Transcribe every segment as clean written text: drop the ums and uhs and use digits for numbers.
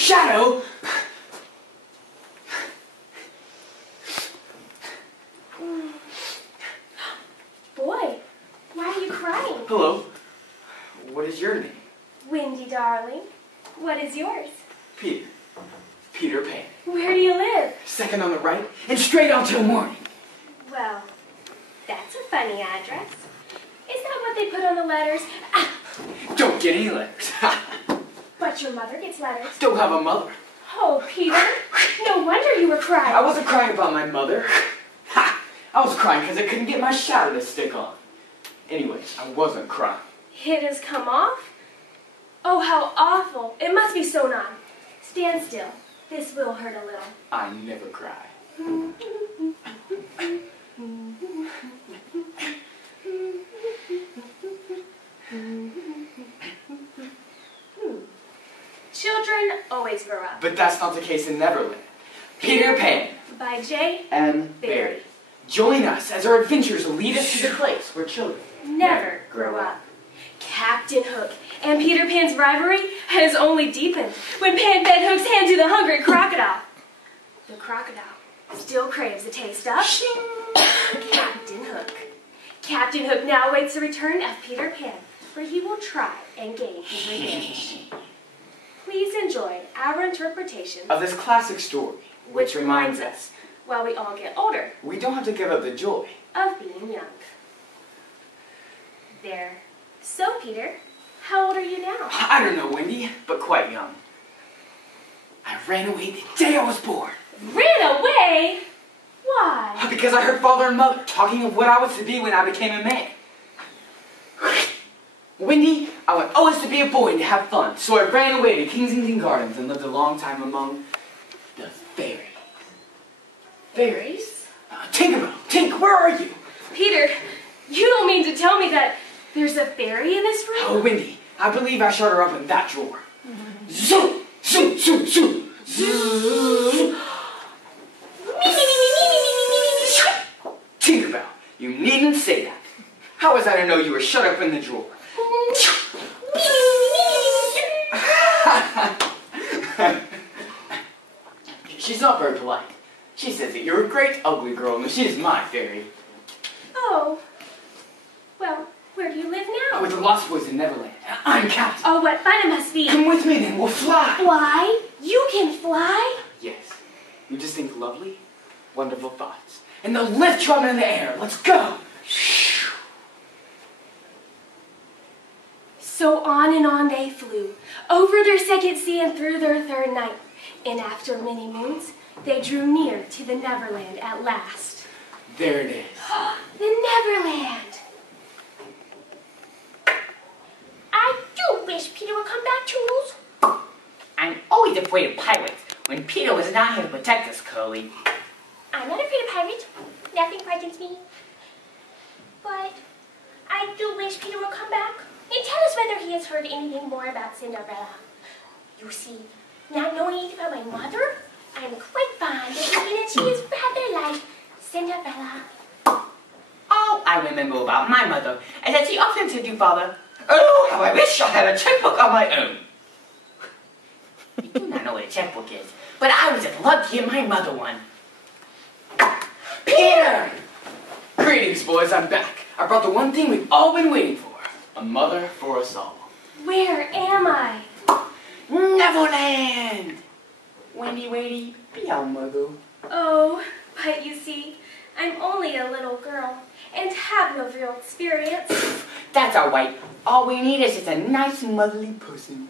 Shadow? Boy, why are you crying? Hello. What is your name? Wendy, darling. What is yours? Peter. Peter Pan. Where do you live? Second on the right, and straight on till morning. Well, that's a funny address. Is that what they put on the letters? Ah, Don't get any letters. but your mother gets letters. Don't have a mother. Oh, Peter, no wonder you were crying. I wasn't crying about my mother. Ha! I was crying because I couldn't get my shadow to stick on. Anyways, I wasn't crying. It has come off? Oh, how awful. It must be sewn on. Stand still. This will hurt a little. I never cry. Children always grow up. But that's not the case in Neverland. Peter Pan By J. and Barry. Join us as our adventures lead us to the place where children Never grow up. Captain Hook and Peter Pan's rivalry has only deepened when Pan fed Hook's hand to the hungry crocodile. The crocodile still craves a taste of Captain Hook. Captain Hook now awaits the return of Peter Pan, where he will try and gain his revenge. Please enjoy our interpretation of this classic story, which reminds us, while we all get older, we don't have to give up the joy of being young. There. So, Peter, how old are you now? I don't know, Wendy, but quite young. I ran away the day I was born. Ran away? Why? Because I heard Father and Mother talking of what I was to be when I became a man. Wendy, I want always to be a boy and to have fun, so I ran away to Kensington Gardens and lived a long time among the fairies. Fairies? Tinkerbell, Tink, where are you? Peter, you don't mean to tell me that there's a fairy in this room? Oh, Wendy, I believe I shut her up in that drawer. Zoom, zoom, zoom, zoom, zoom. Tinkerbell, you needn't say that. How was I to know you were shut up in the drawer? She's not very polite. She says that you're a great ugly girl and that she is my fairy. Oh. Well, where do you live now? With the Lost Boys in Neverland. I'm Captain. Oh, what fun it must be. Come with me then, we'll fly. Fly? You can fly? Yes. You just think lovely, wonderful thoughts. And they'll lift you up in the air. Let's go. So on and on they flew, over their second sea and through their third night. And after many moons, they drew near to the Neverland at last. There it is. The Neverland! I do wish Peter would come back, Toodles. I'm always afraid of pirates. When Peter was not here to protect us, Curly. I'm not afraid of pirates. Nothing frightens me. But I do wish Peter would come back and tell us whether he has heard anything more about Cinderella. You see, not knowing anything about my mother, I'm quite fond of thinking that she is rather like Cinderella. All I remember about my mother is that she often said to Father, "Oh, how I wish I had a checkbook of my own." You do not know what a checkbook is, but I was just lucky to get my mother one. Peter! Greetings, boys, I'm back. I brought the one thing we've all been waiting for. A mother for us all. Where am I? Neverland! Wendy, Wadey, be our mother. Oh, but you see, I'm only a little girl and have no real experience. That's all right. All we need is just a nice motherly person.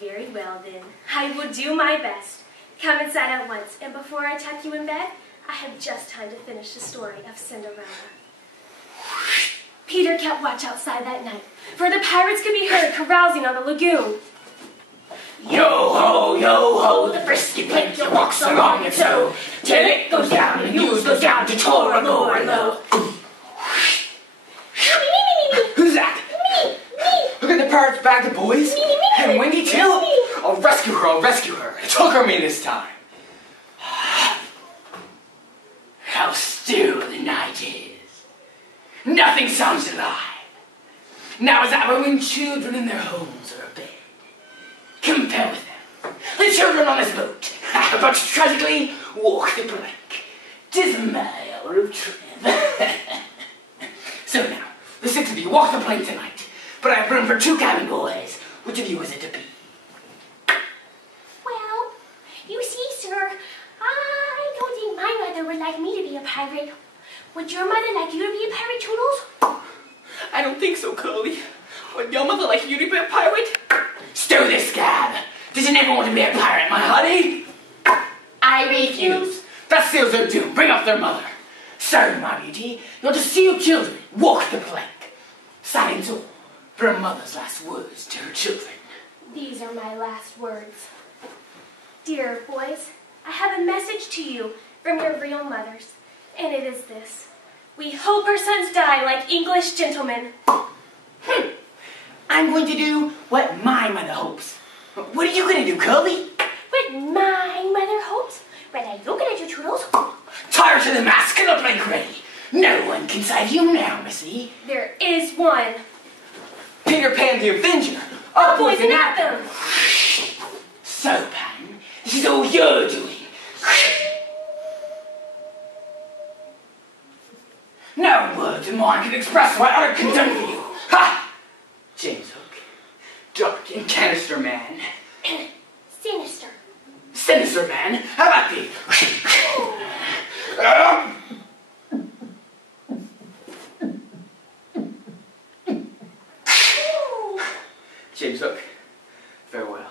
Very well then, I will do my best. Come inside at once, and before I tuck you in bed, I have just time to finish the story of Cinderella. Peter kept watch outside that night, for the pirates could be heard carousing on the lagoon. Yo ho, the frisky plinker walks along and so, till it goes down and news goes down to Torolo. Who's that? Me! Look at the pirates back, the boys. And Wendy too. I'll rescue her. It took her me this time. How still the night is. Nothing sounds alive. Now is that when children in their homes are abed. Compare with them. The children children on this boat, but tragically walk the plank. 'Tis my hour of triumph. So now, the 6 of you walk the plank tonight, but I have room for 2 cabin boys. Which of you is it to be? Well, you see, sir, I don't think my mother would like me to be a pirate. Would your mother like you to be a pirate, Toodles? I don't think so, Curly. Would your mother like you to be a pirate? Stow this scab! Does you never want to be a pirate, my honey? I refuse. That seals their doom. Bring up their mother. Sir, my beauty, you're to see your children walk the plank. Signs all for a mother's last words to her children. These are my last words. Dear boys, I have a message to you from your real mothers, and it is this. We hope our sons die like English gentlemen. I'm going to do what my mother hopes. What are you going to do, Curly? What my mother hopes? What are you going to do, Toodles? Tie her to the mast and the plank ready. No one can save you now, missy. There is one. Peter Pan the Avenger. I'll poison at them. So, Pan, this is all you're doing. No words of mine can express my utter contempt for you. Ha! James Hook, Dark and Canister Man. Sinister. Sinister Man, how about thee? James Hook, farewell.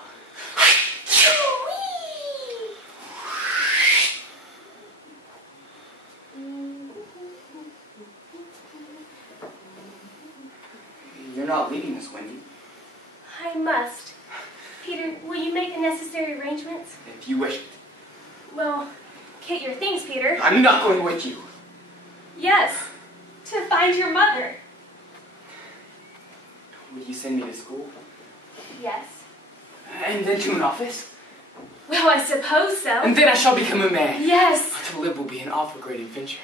You're not leaving us, Wendy. I must. Peter, will you make the necessary arrangements? If you wish it. Well, get your things, Peter. I'm not going with you. Yes, to find your mother. Would you send me to school? Yes. And then to an office? Well, I suppose so. And then I shall become a man. Yes. To live will be an awful great adventure.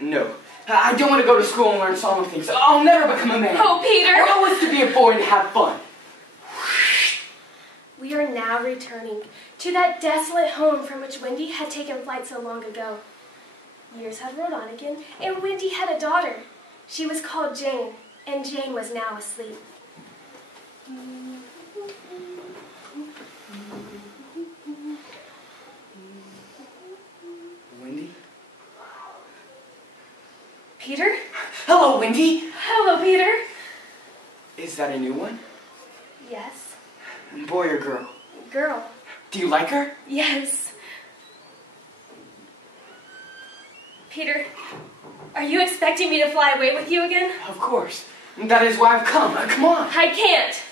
No, I don't want to go to school and learn solemn things. I'll never become a man. Oh, Peter! I always to be a boy and to have fun. We are now returning to that desolate home from which Wendy had taken flight so long ago. Years had rolled on again, and Wendy had a daughter. She was called Jane, and Jane was now asleep. Wendy? Peter? Hello, Wendy. Hello, Peter. Is that a new one? Yes. Boy or girl? Girl. Do you like her? Yes. Peter, are you expecting me to fly away with you again? Of course. That is why I've come. Come on. I can't.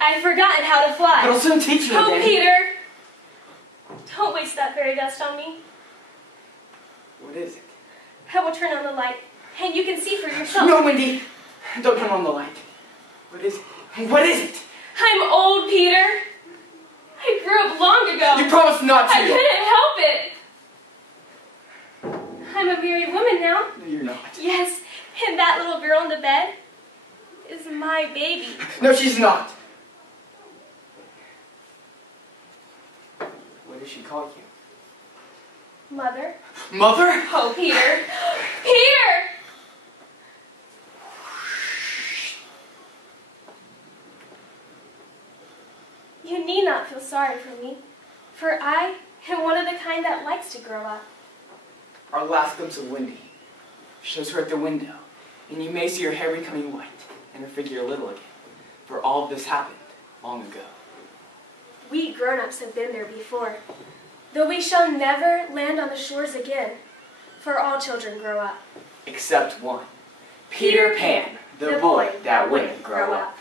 I've forgotten how to fly. But I'll soon teach you Oh, again. Peter! Don't waste that fairy dust on me. What is it? I will turn on the light, and you can see for yourself. No, Wendy. Don't turn on the light. What is it? What is it? I'm old, Peter. I grew up long ago. You promised not to. I couldn't help it. I'm a married woman now. No, you're not. Yes, and that little girl in the bed is my baby. No, she's not. What does she call you? Mother. Mother? Oh, Peter. Peter! You need not feel sorry for me, for I am one of the kind that likes to grow up. Our last glimpse of Wendy shows her at the window, and you may see her hair becoming white and her figure little again, for all of this happened long ago. We grown-ups have been there before, though we shall never land on the shores again, for all children grow up. Except one. Peter Pan, the boy that wouldn't grow up.